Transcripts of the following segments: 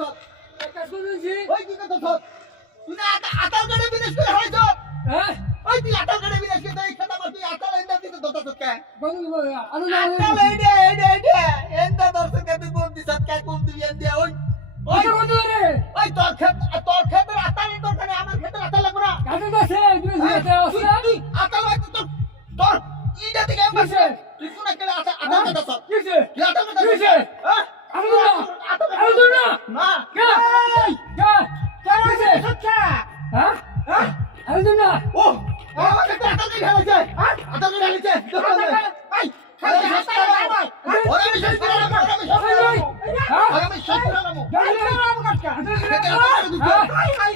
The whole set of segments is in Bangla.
সব কাজ করতেছি ওই কি কথা সব তুই না আতাল করে বিদেশ করে হইছ হ্যাঁ ওই তুই আতাল করে বিদেশ করে এই কথা বল তুই আতাল এন্ড দিতে দতা সব কে বন্ধু আলো আতাল এন্ড এন্ড দর্শক কে তুই কোন দিছ কে কোন তুই এন্ড ওই ওই কত রে ওই তোর ক্ষেতের আতাল দরকার নেই আমার ক্ষেতের আতাল লাগবে না কাজ করতেছে তুই আতাল হয়তো তোর ইটা থেকে এমবাসে তুই কোন একটা আতাল কথা সব কিসে কি আতাল কথা কিসে হ্যাঁ আলো না না কে কিসে হ্যাঁ হ্যাঁ আলো না ও আমার কাছে আতাল দিয়ে ঢালেছে আতাল দিয়ে ঢালেছে এই ওরা আমি শেষ করে দেব ওরা আমি শেষ করে দেব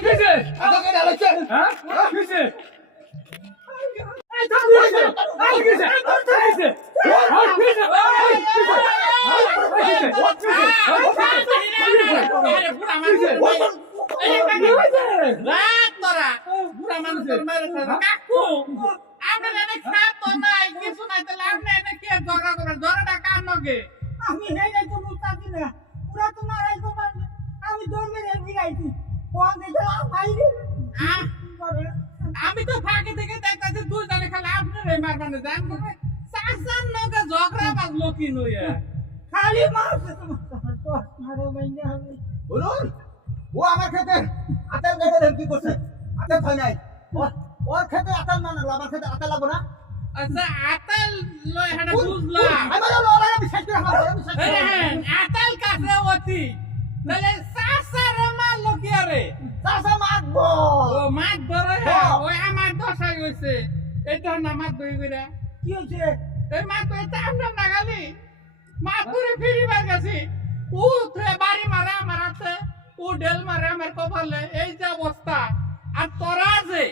কিসে আতাল দিয়ে ঢালেছে হ্যাঁ কিসে আমি হেই নাই তো বুঝতাছি না পুরা তো না রাইতো পারবে আমি দৌড়ে রে বিরাইছি কোন দিতে বাইরে আমি তো ফাঁকে থেকে দেখতেছি দুই জনে খালি আপনারে মারবানে জান সাসান নকে ঝগড়া বাজলো কি নইয়া খালি মারছে তোমার তো মারো বাইরে হবে বলুন ও আমার ক্ষেতে আতাল দিয়ে কি করছে আতাল হয় নাই ওর ক্ষেতে আতাল না লাগলো আমার ক্ষেতে আতাল লাগবে না আচ্ছা আতাল লয় হাটা বুঝলাম আমার ওরা আমি শেষ করে আমি শেষ করে হ্যাঁ আতাল কাছে অতি তাহলে সাসার মারলো কি আরে চাচা মারবো ও মাছ ধরে ওই আমার দশা হইছে এটা না মাছ ধরে কইরা কি হইছে এই মাছ তো এটা আমরা নাগালি মাছ ধরে ফিরিবার গেছি ও তুই বাড়ি মারে আমার হাতে ও ডেল মারে আমার কপালে এই যে অবস্থা আর তোরা যে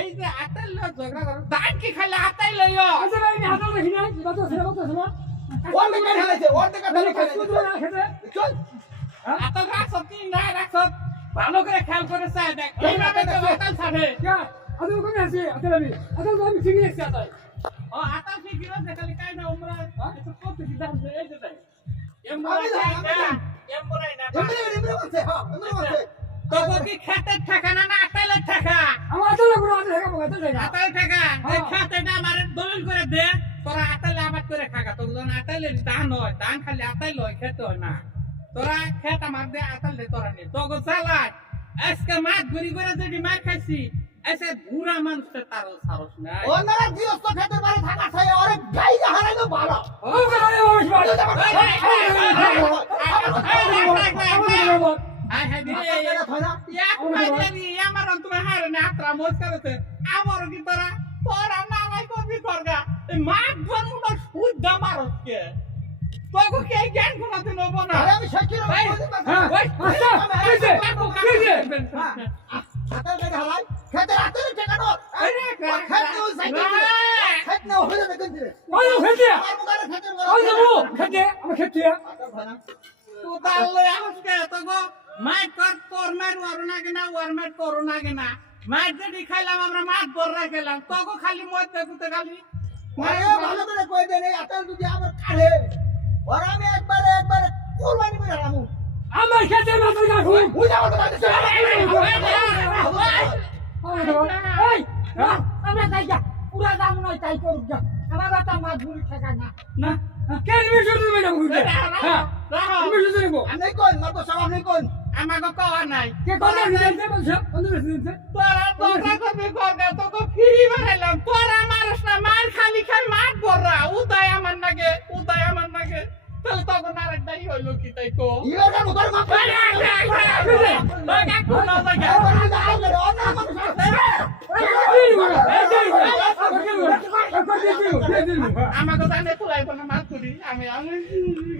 এই যে আতাল ঝগড়া করো দান কি খাইলে আতাই লইও আচ্ছা ভাই আমি হাতাল দেখি না বাতো সেটা বাতো শোনা ওর দিকে ঢালেছে ওর দিকে তাহলে কাজ ঢালেছে করতে না খেতে চল আতাল রাখছ কি না রাখছ ভালো করে খেয়াল করে চাই দেখ এইভাবে তো আতাল ছাড়ে কে আদৌ কোনে আছে আতাল আমি চিনি এসে আতাল ও আতাল ঠিক আছে খালি কাই না উমরা এটা কত কি দাম এই যে তাই এমরা আমি যাই। এমরাই না এমনি বলছে হ্যাঁ এমনি বলছে তোকে কি খেতে ঠাকা না আতালের ঠাকা আমার আতাল লাগবে না আতাল লাগাবো আতাল লাগা আতাল ঠাকা এই খেতেটা আমারে দলিল করে দে তোরা আতালে আবাদ করে খাগা তোকে যখন আতালের দান হয় দান খালি আতাল হয় খেতে হয় না তোরা খেত আমার দে আতাল দে তোরা নে তোকে চালাক আজকে মাছ ঘুরি করে যদি মার খাইছি এসে বুড়া মানুষটা তারও সারস নাই ও না গৃহস্থ ক্ষেতের বাড়ি থাকা চাই ওরে গাইয়া হারাইলো ভালো ও গাড়ি বাবা হাই হাই দিলে এক মাইলি আমার তোমার হারে না আত্রা মোজ করতে আমার কি তোরা তোরা না নাই করবি করগা এই মাছ ধরুন শুদ্ধ মারস কে তোকে কে জ্ঞান কোনতে নব না আরে আমি শেষ করে হ্যাঁ আচ্ছা কিসে কিসে আতাল গাড়ি হারাই ক্ষেতের আতাল ঠেকানো ক্ষেত ওই সাইকেল ক্ষেত না হয়ে যাবে কিন্তু ওই খেতে আমার মুখারে ক্ষেতের ওই যাবো খেতে আমি খেতে আতাল ভাই না তো তাহলে আজকে তো গো মাছ কর তোর মাছ ওর না কেনা ওর মাছ তোর না কেনা মাছ যদি খাইলাম আমরা মাছ বড়রা খেলাম তোকে খালি মদ দেখতে খালি আরে ভালো করে কই দেন এই আতাল যদি আমার কাড়ে ওর আমি একবারে কুরবানি করে রামু আমার খেতে মাথা গাঠু ওই যাও তো বাইরে এই আমরা যাই যা পুরা দাম নয় তাই করুক যা আমার বাতা মাছ বুড়ি ঠেকা না না কে নিবে শুরু দিবে না বুঝতে হ্যাঁ তুমি শুরু দিবে আমি কোন মাতো সব আমি কোন আমাকে কওয়া নাই কে কোন দিতে বলছ কোন দিতে তোরা কবি করগা তোকে ফিরি বানাইলাম তোরা মারস না মার খালি খাই মাছ বড়রা উদয় আমার নাগে তাহলে তখন আরেকটাই হইলো কি তাই কো ইবার কাম করে মা আমাকে জানে তোলাই কোনো মাছ করি আমি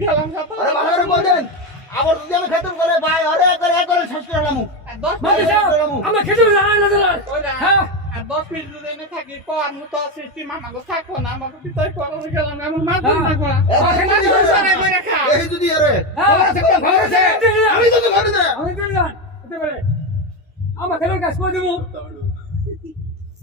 গেলাম সাথে আরে ভালো করে কই দেন আবার যদি আমি খেতে করে ভাই আরে করে শেষ করে রামু আমরা খেতে হ্যাঁ আর 10 মিনিট যদি এনে থাকি পর মতো সিস্টেম আমাকে থাকো না আমাকে পিতাই পড়া হয়ে গেলাম আমি মাছ ধরি না করা এই যদি আরে আমি তো ঘরে দে আমি দিলাম আমার খেলে কাজ করে দেবো